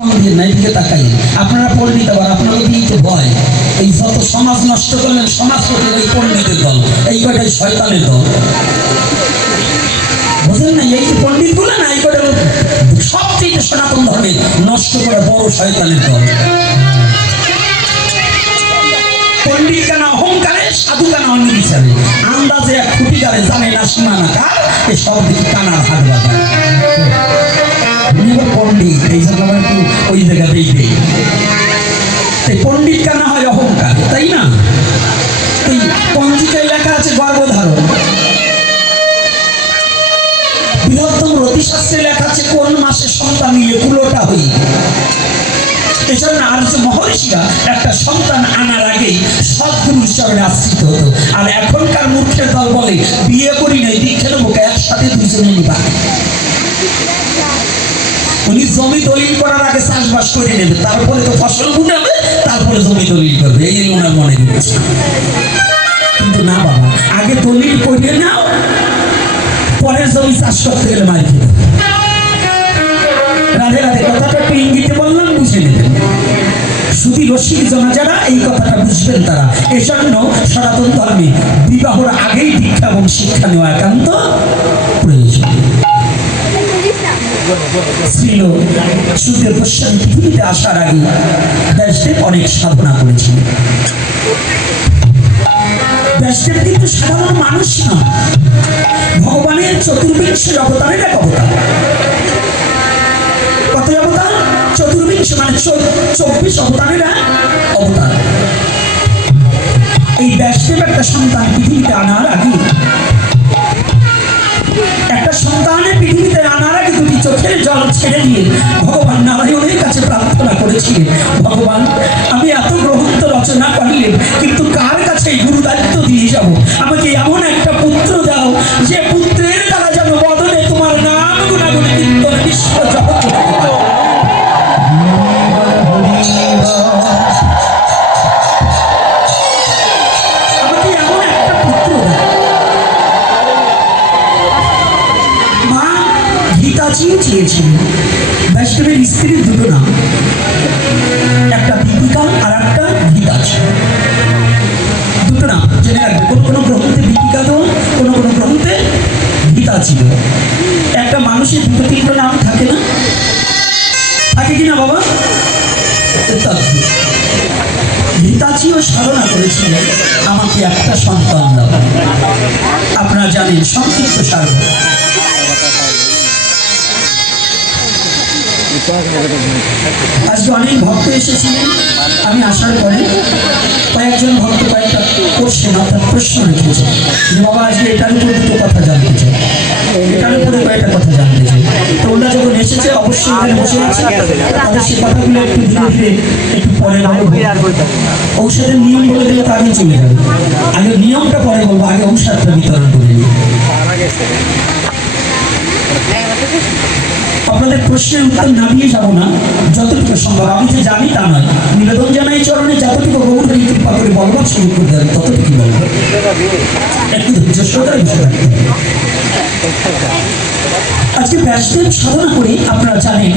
আপনারা পণ্ডিত আবার আপনারা দিতে ভয় এই যত সমাজ নষ্ট করলেন সমাজ করতে এই পণ্ডিতের দল এই কয়টাই শয়তানের দল বুঝলেন না এই যে পণ্ডিত গুলো না এই কয়টা সবচেয়ে সনাতন ধর্মে নষ্ট করে বড় শয়তানের দল পণ্ডিত কানা অহংকারে সাধু কানা অনিবিচারে আন্দাজে এক খুঁটি গারে জানে না সীমানা কার এই সব দিকে কানার হাট বাজার পণ্ডিত এই জন্য একটু ওই জায়গাতেই দেই পণ্ডিত কানা হয় অহংকার তাই না এই পঞ্জিকায় লেখা আছে গর্ভধারণ বৃহত্তম রতিশাস্ত্রে লেখা আছে কোন মাসে সন্তান নিলে কুলোটা হই এজন্য আর্য মহর্ষিরা একটা সন্তান আনার আগেই সদ্গুরুর চরণে আশ্রিত হতো আর এখনকার মূর্খের দল বলে বিয়ে করি নাই দীক্ষা নেবো একসাথে দুজনে নিবা উনি জমি দলিল করার আগে চাষবাস করে নেবে তারপরে তো ফসল উঠাবে তারপরে জমি দলিল করবে এই ওনার মনে হচ্ছে কিন্তু না বাবা আগে দলিল করে নাও পরের জমি চাষ করতে গেলে মার খেতে রাধে রাধে কথাটা একটু ইঙ্গিতে বললাম বুঝে নেবেন শুধু রসিক জনা যারা এই কথাটা বুঝবেন তারা এজন্য সনাতন ধর্মে বিবাহর আগেই দীক্ষা এবং শিক্ষা নেওয়া একান্ত প্রয়োজন ছিল সূর্যের পশ্চিম পৃথিবীতে আসার আগে ব্যাসদেব অনেক সাধনা করেছিল ব্যাসদেব কিন্তু সাধারণ মানুষ না ভগবানের চতুর্বিংশ অবতারের এক অবতার কত অবতার চতুর্বিংশ মানে 24 অবতারের এক অবতার এই ব্যাসদেব একটা সন্তান পৃথিবীতে আনার আগে একটা সন্তানের পৃথিবীতে আনার আগে দুটি চোখের জল ছেড়ে দিয়ে ভগবান নারায়ণের কাছে প্রার্থনা করেছিলেন ভগবান আমি এত গ্রন্থ রচনা করলেন কিন্তু কার কাছে গুরু দায়িত্ব দিয়ে যাব আমাকে এমন একটা পুত্র দাও যে পুত্রের দ্বারা যেন বদলে তোমার নাম গুণাগুণ কীর্তন বিশ্ব জগৎ আমাকে এমন একটা পুত্র দাও মা গীতাজিও চেয়েছিলেন বৈষ্ণবের স্ত্রীর দুটো নাম একটা দীপিকা আর একটা গীতাজি দুটো নাম জেনে রাখবে কোনো কোনো গ্রন্থে দীপিকা তো কোনো কোনো গ্রন্থে গীতা ছিল একটা মানুষের দুটো তিনটে নাম থাকে না থাকে কিনা বাবা গীতাজিও সাধনা করেছিলেন আমাকে একটা সন্তান দাও আপনারা জানেন সংক্ষিপ্ত সার আজকে অনেক ভক্ত এসেছিলেন আমি আসার পরে কয়েকজন ভক্ত কয়েকটা কোশ্চেন অর্থাৎ প্রশ্ন রেখেছে যে বাবা আজকে এটার উপরে দুটো কথা জানতে চাই এটার উপরে কয়েকটা কথা জানতে চাই তো ওরা যখন এসেছে অবশ্যই এখানে বসে আছে তাদের সে কথাগুলো একটু ধীরে ধীরে একটু পরে ঔষধের নিয়ম বলে দিলে তাদের চলে যাবে আগে নিয়মটা পরে বলবো আগে ঔষধটা বিতরণ করে দিই আপনাদের প্রশ্নের উত্তর না দিয়ে যাবো না যতটুকু সম্ভব আমি যে জানি তা নয় নিবেদন জানাই চরণে যতটুকু গৌরী কৃপা করে বলবার শুরু করতে হবে ততটুকু বলবো একটু ধৈর্যশীলতার বিষয় আজকে ব্যাসদেব সাধনা করে আপনারা জানেন